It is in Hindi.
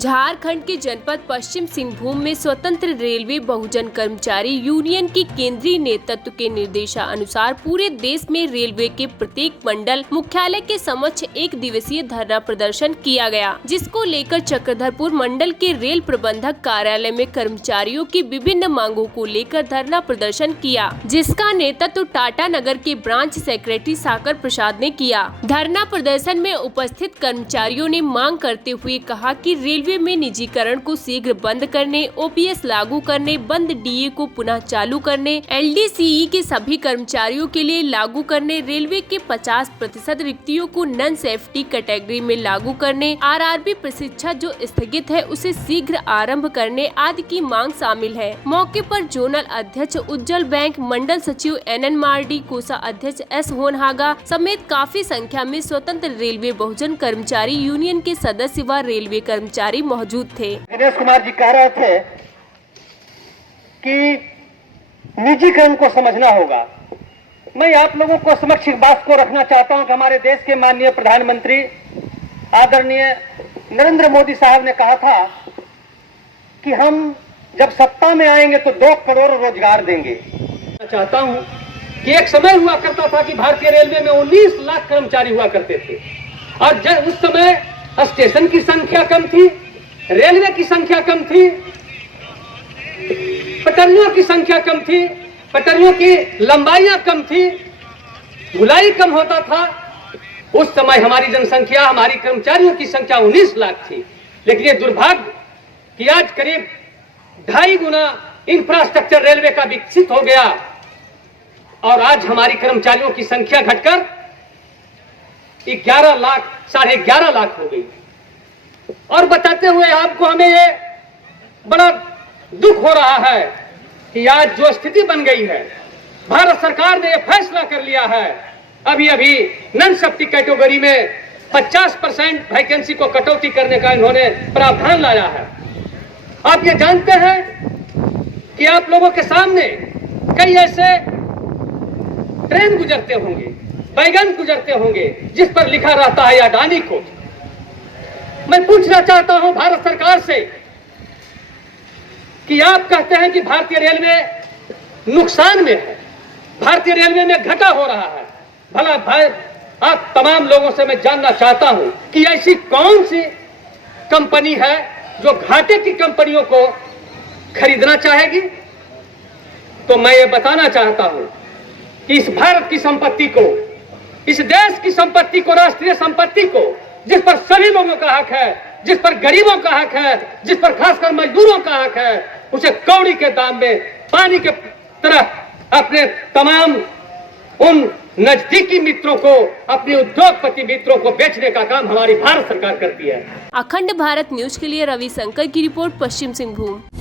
झारखंड के जनपद पश्चिम सिंहभूम में स्वतंत्र रेलवे बहुजन कर्मचारी यूनियन की केंद्रीय नेतृत्व के निर्देशानुसार पूरे देश में रेलवे के प्रत्येक मंडल मुख्यालय के समक्ष एक दिवसीय धरना प्रदर्शन किया गया, जिसको लेकर चक्रधरपुर मंडल के रेल प्रबंधक कार्यालय में कर्मचारियों की विभिन्न मांगों को लेकर धरना प्रदर्शन किया, जिसका नेतृत्व टाटा नगर के ब्रांच सेक्रेटरी साकर प्रसाद ने किया। धरना प्रदर्शन में उपस्थित कर्मचारियों ने मांग करते हुए कहा कि रेलवे में निजीकरण को शीघ्र बंद करने, ओपीएस लागू करने, बंद डीए को पुनः चालू करने, एलडीसीई के सभी कर्मचारियों के लिए लागू करने, रेलवे के 50% रिक्तियों को नॉन सेफ्टी कैटेगरी में लागू करने, आरआरबी प्रशिक्षण जो स्थगित है उसे शीघ्र आरंभ करने आदि की मांग शामिल है। मौके पर जोनल अध्यक्ष उज्जवल बैंक, मंडल सचिव NN मार्डी, कोषा अध्यक्ष S होनहागा समेत काफी संख्या में स्वतंत्र रेलवे बहुजन कर्मचारी यूनियन के सदस्य व रेलवे कर्मचारी मौजूद थे। दिनेश कुमार जी कह रहे थे कि निजीकरण को समझना होगा। मैं आप लोगों को समक्ष एक बात को रखना चाहता हूं कि हमारे देश के माननीय प्रधानमंत्री आदरणीय नरेंद्र मोदी साहब ने कहा था कि हम जब सत्ता में आएंगे तो 2 करोड़ रोजगार देंगे। मैं चाहता हूं कि एक समय हुआ करता था कि भारतीय रेलवे में 19 लाख कर्मचारी हुआ करते थे और उस समय स्टेशन की संख्या कम थी, रेलवे की संख्या कम थी, पटरियों की संख्या कम थी, पटरियों की लंबाइयां कम थी, धुलाई कम होता था। उस समय हमारी जनसंख्या, हमारी कर्मचारियों की संख्या 19 लाख थी। लेकिन ये दुर्भाग्य कि आज करीब 2.5 गुना इंफ्रास्ट्रक्चर रेलवे का विकसित हो गया और आज हमारी कर्मचारियों की संख्या घटकर 11 लाख, 11.5 लाख हो गई। और बताते हुए आपको हमें ये बड़ा दुख हो रहा है कि आज जो स्थिति बन गई है, भारत सरकार ने ये फैसला कर लिया है, अभी नॉन सेफ्टी कैटेगरी में 50% वैकेंसी को कटौती करने का इन्होंने प्रावधान लाया है। आप ये जानते हैं कि आप लोगों के सामने कई ऐसे ट्रेन गुजरते होंगे, बैगन गुजरते होंगे जिस पर लिखा रहता है अडानी को। मैं पूछना चाहता हूं भारत सरकार से कि आप कहते हैं कि भारतीय रेलवे नुकसान में है, भारतीय रेलवे में घाटा हो रहा है। भला भाई, आप तमाम लोगों से मैं जानना चाहता हूं कि ऐसी कौन सी कंपनी है जो घाटे की कंपनियों को खरीदना चाहेगी? तो मैं ये बताना चाहता हूं कि इस भारत की संपत्ति को, इस देश की संपत्ति को, राष्ट्रीय संपत्ति को, जिस पर सभी लोगों का हक है, जिस पर गरीबों का हक है, जिस पर खासकर मजदूरों का हक है, उसे कौड़ी के दाम में पानी के तरह अपने तमाम उन नजदीकी मित्रों को, अपने उद्योगपति मित्रों को बेचने का काम हमारी भारत सरकार करती है। अखंड भारत न्यूज के लिए रविशंकर की रिपोर्ट, पश्चिम सिंहभूम।